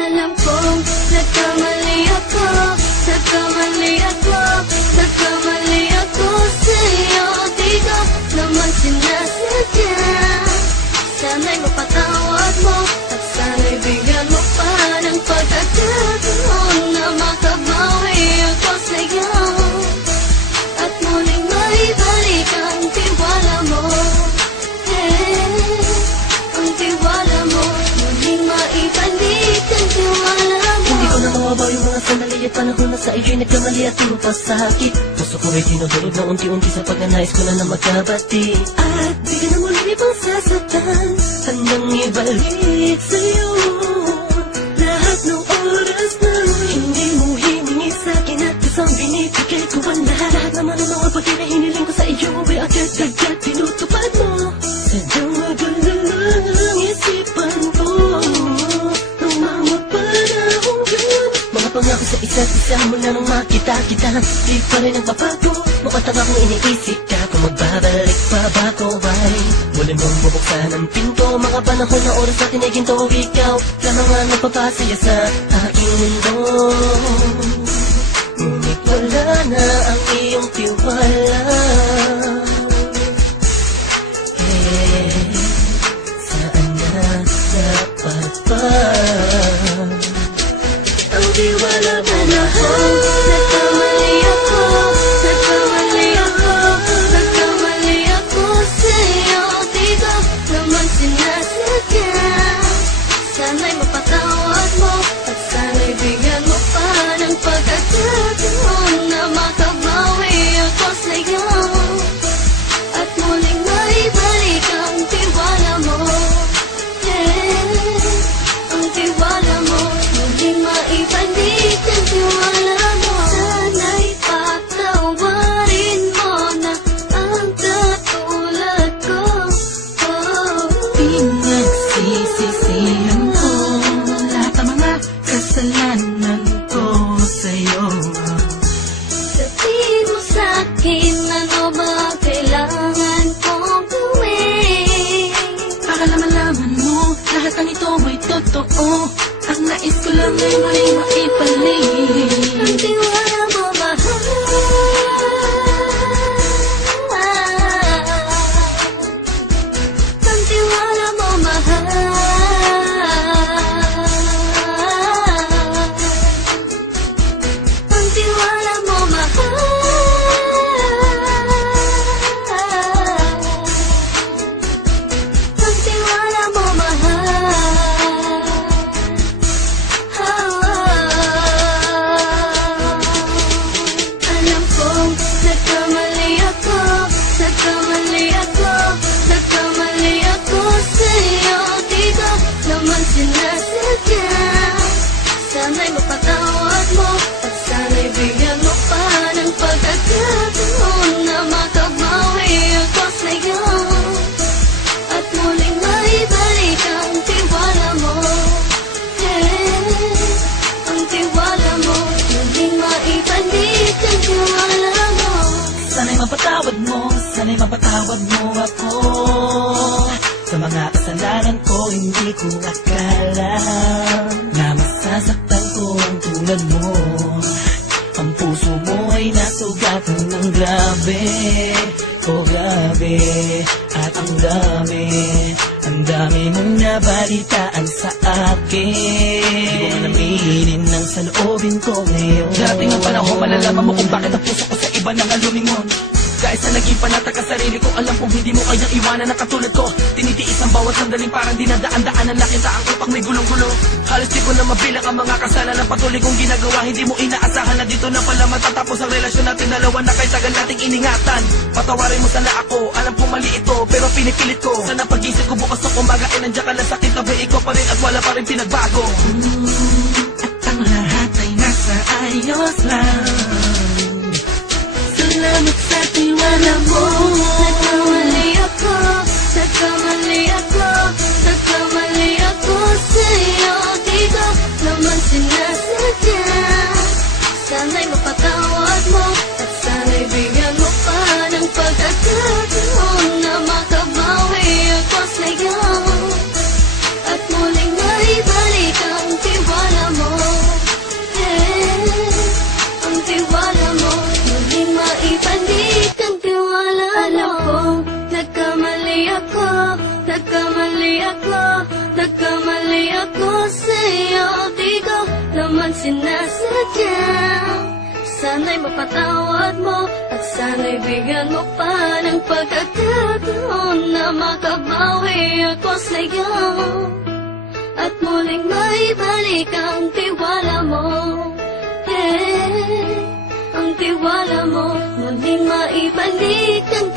Alam kong nagkamali ako, nagkamali ako, nagkamali ako sa'yo. Di ko naman sinasadya. Sana'y mapatawad mo at sana'y bigyan mo pa ng pagkakataon na makabawi ako sa'yo at muling maibalik ang tiwala mo. Ang tiwala mo, muling maibalik ang tiwala mo. Hindi ko na mawabaw yung mga sandali at panahon na sa iyo'y nagkamali at turo pa sa akin. Puso ko ay dinudurog na unti-unti sa pagnanais ko na magkabati. At di ka na muli pang sasaktan, handang ibalik sa'yo lahat ng oras na hindi mo hiningi sa'kin at isang binibigay ko ang lahat. Naman ang mga bagay na hiniling ko sa iyo ay agad-agad tinutupad mo. Sadyang magulo lang isipan ko nung mga panahon yun. Mga pangako sa isa't isa mula nung makita kita, di pa rin nagbabago. Mukhang akong iniisip ka kung magbabalik pa ba ko ay muli mong bubuksan ang pinto. Mga panahon na oras natin ay ginto, ikaw lamang ang nagpapasaya sa aking mundo. Ngunit wala na ang iyong tiwala. Saan na dapat ba ang tiwala mo na? Nagkamali ako, nagkamali ako, nagkamali ako sa'yo. Di ko naman sinasadya. Sana'y mapatawad mo at sana'y bigyan mo pa ng pagkakataon na makabawi ako sa'yo at muling maibalik ang tiwala mo. Ang tiwala mo, muling maibalik ang tiwala mo. Sana'y patawarin mo na ang katulad ko. Pinagsisisihan ko lahat ng mga kasalanan ko sa'yo. Sabihin mo sa'kin ano ba kailangan kong gawin Para malaman mo lahat ng ito ay totoo. Ang nais ko lang ay muling maibalik ang tiwala mo, mahal. Ang tiwala mo, mahal. Ang tiwala mo, mahal. Ang tiwala mo, mahal. Alam kong nagkamali ako, nagkamali ako, nagkamali ako sa'yo. Di ko naman sinasadya. Sana'y mapatawad mo at sana'y bigyan mo pa ng pagkakataon na makabawi ako sa'yo at muling maibalik ang tiwala mo. Ang tiwala mo, muling maibalik ang tiwala mo. Sana'y mapatawad mo, sana'y mapatawad mo ako sa mga kasalanan ko. Hindi ko akala na masasaktan ko ang tulad mo. Ang puso mo ay nasugatan ng grabe, oh grabe. At ang dami mong nabalitaan sa akin. Di ko man aminin ng saloobin ko ngayon. Darating ang panahon, malalaman mo kung bakit ang puso ko sa iba nang alumingon. Dahil sa naging panatag ka sarili ko, alam kong hindi mo kayang iwanan na katulad ko. Tinitiis ang bawat sandaling parang dinadaan-daan ang nakita ang upang may gulong-gulo. Halos di ko na mabilang ang mga kasalanan patuloy kong ginagawa. Hindi mo inaasahan na dito na pala matatapos ang relasyon natin dalawa na kay tagal nating iningatan. Patawarin mo sana ako, alam kong mali ito pero pinipilit ko. Sana pag-isip ko bukas ng umaga ay nandiyan ka lang sa akin, tabi ikaw pa rin at wala pa rin pinagbago. At ang lahat ay nasa ayos lang. Salamat sa tiwala mo. Nagkamali ako, nagkamali ako, nagkamali ako sa'yo. Di ko naman sinasadya. Sana'y mapatawad mo at sana'y bigyan mo pa ng pagkakataon na makabawi ako sa'yo at muling maibalik ang tiwala Nagkamali ako sa'yo. Di ko naman sinasadya. Sana'y mapatawad mo at sana'y bigyan mo pa ng pagkakataon na makabawi ako sa'yo at muling maibalik ang tiwala mo. Ang tiwala mo, muling maibalik ang